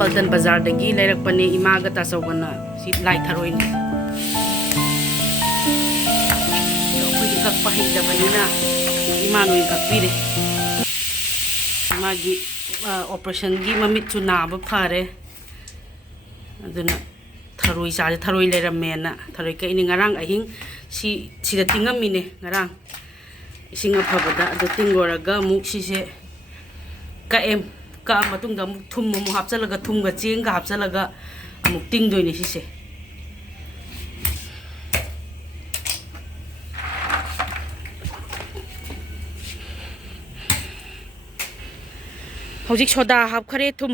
पल्टन बाजारदगी लेरकपने इमागा तासौगना सि लाइ थरोइने अखोइदि कक्पा हैदबनिना इमानोइ कक्पिरे मागी ऑपरेशन की ममितसु नाबा फारे अदुना थरोइ साजे थरोइ लेरमेना थरोइ कइनि ngarang ahing sida tingamine ngarang ising afabada adu tingoraga muk sise kaem ka matungda muk thum mu hapchalaga thumga cheng ga hapchalaga amuk tingdoine sise हौजिक soda हापखरे थुम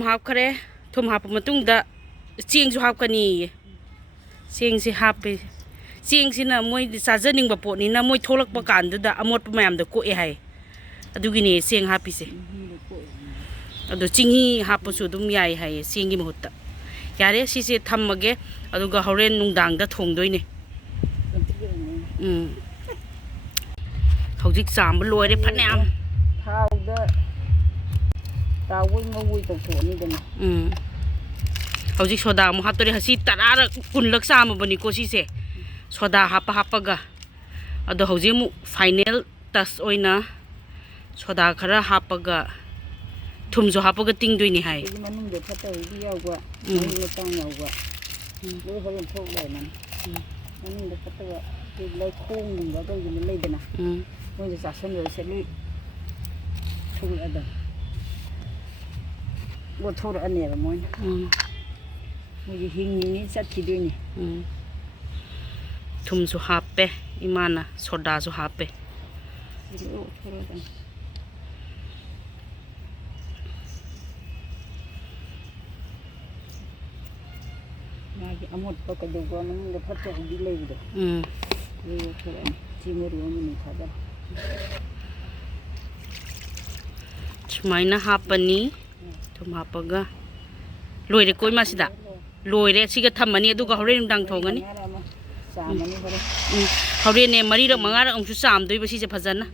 हाप मतुंगदा चेंगसु हापकनी चेंग से हापे चेंग सिना मोय चाजनिंगबा पोटनिना मोय थोलकपा कांदुदा अमोट मयामदा कोए हाय अदुगिने चेंग हापिसे अदु चिंगी हापसु दुम याय हाय चेंगी महत्ता यारे सिसे थम्मगे अदुगा हौरेन नुंगदांगदा थोंदोइने हौजिक Chamba Loyare फनायाम थावदा तावुई ngawui tawthoni dana हौजिक soda मु हापतोरे हसी तरार कुनलक सामबनी को सिसे सोडा हापागा अदो हौजिक मु फाइनल टच ओइना सोडा खरा हापागा थुमजो हापागा तिंगदोइनी हाय मनung de phatoi yawa ni tang yawa lo horen thok lai man manung de phatwa ti lai khong ngba ba gi lai dana mo je sa san lo se lui thul ada bo thor ane ba mo mo ji hing ni sat ki de ni थुमसु हापे इमाना सोडासु हापे मागी अमोट पकदोगो मनung de phatwa gi lai do yo thor ane चिमोर यो नि थादा सुमाइना हापनी थुम हापगा लोइरे कोइ मासिदा लोइरे सिगा थम्मनी अदुगा हौरे नुंदांग थोंगनी हौरेने मरीरक मंगारक अंसु चामदोइबा सिसे फजना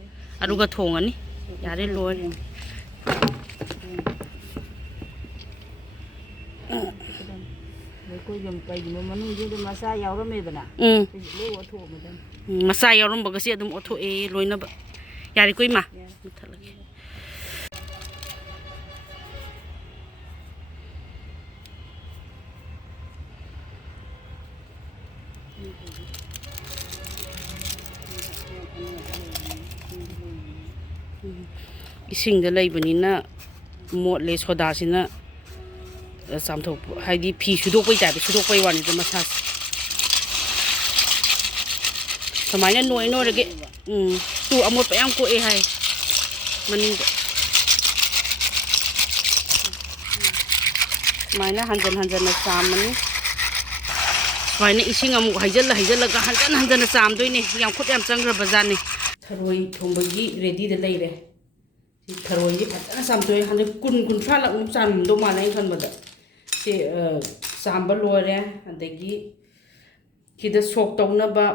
अदुगा थोंगनी यारे लोइरे कोइ जम kai di manung je de masa yaurame dana le wo tho madan masa yauramba si adum otho e loina ba yari koi ma thalage isingda laibanina motle soda sina samthok haidi phi sudokpai tabe sudokpai wani de masa samaina noi rage tu amot payam ko e hai maning maina hanjan na samani samaina ising amu haijal ga hanjan na sam doine yam khut yam changra bazani tharoi thombagi ready de leire si tharoi ji phatana samtoi hande kun thra lak nu chan do malai khan bada si samba loire adagi kida sok tawna ba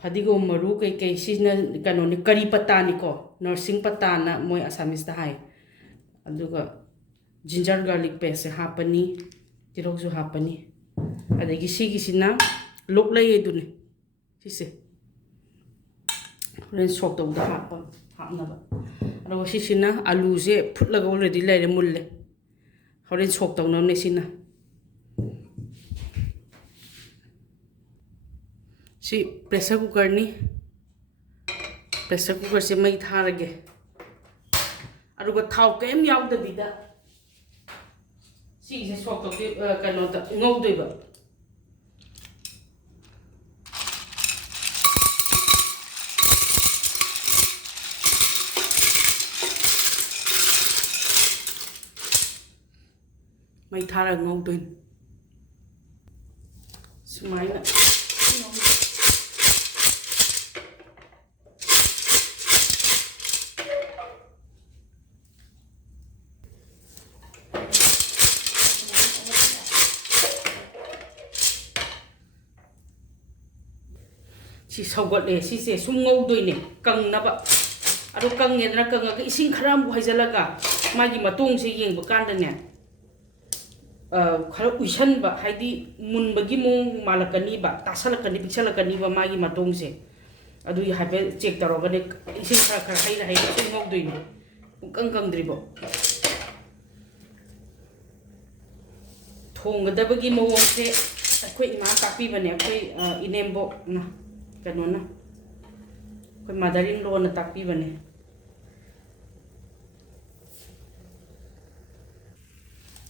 phadigo maru kai sina kanoni kari pata ni ko nursing pata na moi asamis da hai aduga ginger garlic paste hapani tirok ju hapani adagi sigi sina lok lai edune sise ren sok taw da hapna ba aro sisina alu je phutlaga already laire mulle horen sok taw na ne sina si pressure cooker ni pressure cooker se mai tharage aruga thau kem yaw da bida si se sok to kano ta ngau doi ba mai thara ngau doi sumaina si saugat le si se sum ngau doi ne kang na ba aro kang ne na kang ga ising kharam bu haijalaga magi matung se yeng ba kan da ne खरा उइसनबा हाइदी मुनबगी मोंग मालकनीबा तासलकनी पिक्सलकनीबा मागी मतोंगसे अदु highway check तरोगने इसिंग खरा खरा हाइरा हाइरा इसिंग ngौदोइने कंग कंगद्रिबो थोंगदबगी मवोंगसे अखोय इमा तापीबने अखोय इनेम्बो ना कनोना अखोय mother in law ना तापीबने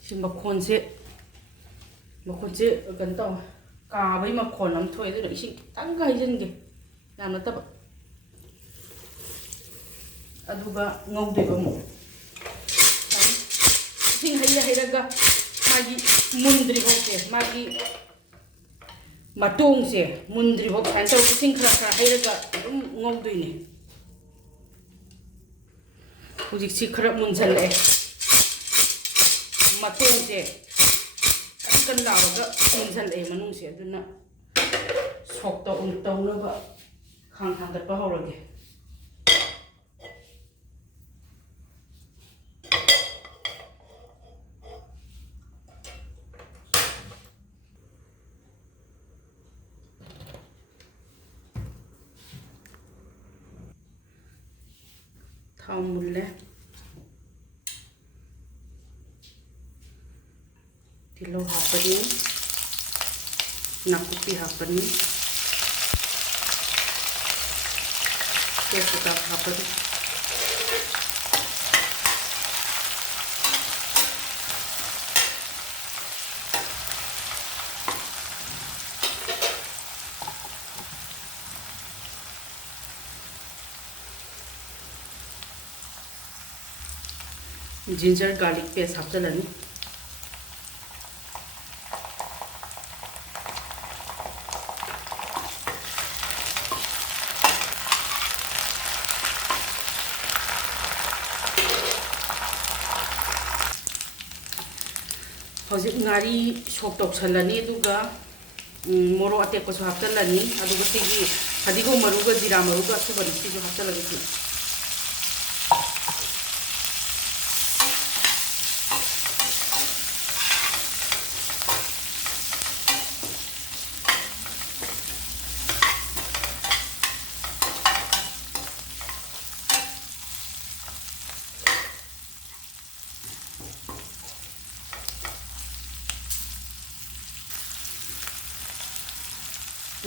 सिंग मखोनसे कन तौ काबई मखोन अम थोय दु इसिंग तंग हाइजनगे यामना तब अदुगा ngौदेबो मो इसिंग हाइया हाइरागा मागी मुंद्री होके मागी मतोंग से मुंद्री हो खान तौ इसिंग खरा खरा हाइरागा अदुम ngौदोइने हुजिक सि खरा मुंजले मतोंग से kan lawaga munjal manung se aduna sok ta tawna khang khang gat pa hawrage thau mulle tilo hapani nakupi hapani keputak hapani ginger garlic paste hapchalani हजिक नारी सोक तौसलनी अदुगा मोरो अटेको हापचलनी अदुगा सिगी फदिगो मरुगा जीरा मरुगा असुबनी सिगो हापचलगी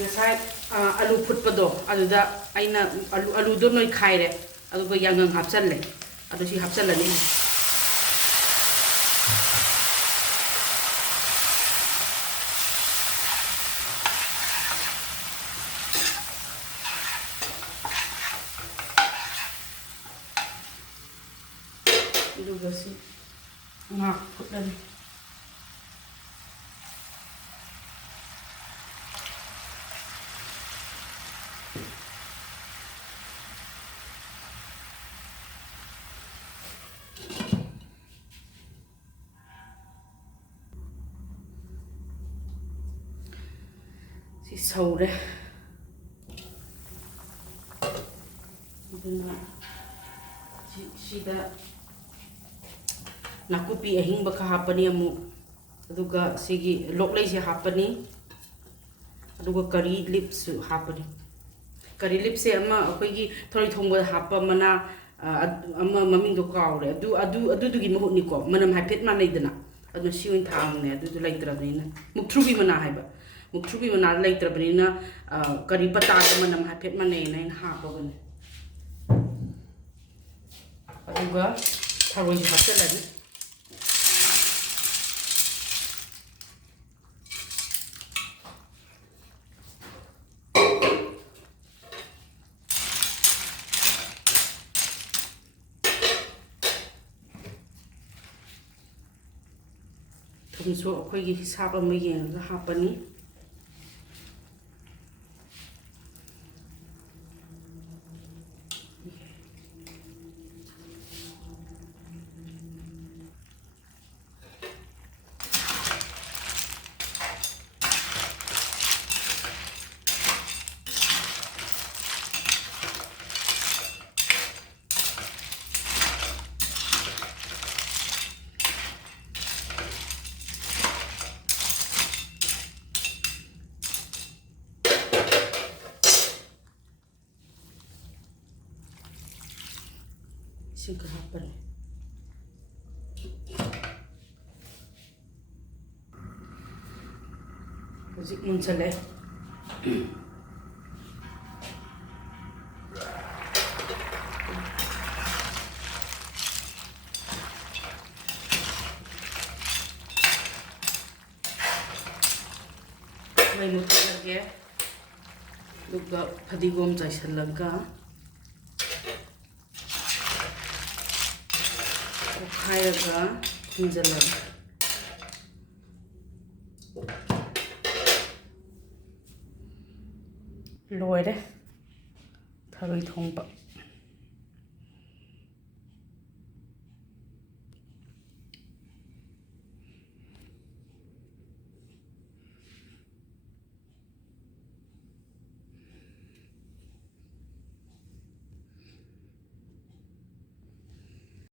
ngasai alu phutpado aduda aina alu do noi khaire aduga yangang hapchalle adu si hapchalani aduga si ngak phutlani si saure aduna sida nakupi ahing baka hapani amu aduga sigi loklei se hapani aduga curry leaves hapani curry leaves se ama akoigi thori thongba hapa mana ama maming do kaure adu dugi mahut ni ko manam haipet ma leidana adu siwin thang ne adu leitra nina muktrubi mana haiba muktrubi mana leitra banina curry pata manam haipet ma nei nai hapa bane aduga tharoi hapchalani thumsu akhoi hisab ama yenga hapani ꯏꯁꯤꯡ ꯈꯔ ꯍꯥꯞꯄꯅꯤ ꯍꯧꯖꯤꯛ ꯃꯨꯟꯁꯜꯂꯦ ꯃꯩ ꯃꯨꯠꯊꯠꯂꯒꯦ ꯑꯗꯨꯒ ꯐꯗꯤꯒꯣꯝ ꯆꯥꯏꯁꯤꯜꯂꯒ ꯑꯣꯠꯈꯥꯏꯔꯒ ꯊꯝꯖꯤꯜꯂꯒꯦ ꯂꯣꯏꯔꯦ ꯊꯔꯣꯏ ꯊꯣꯡꯕ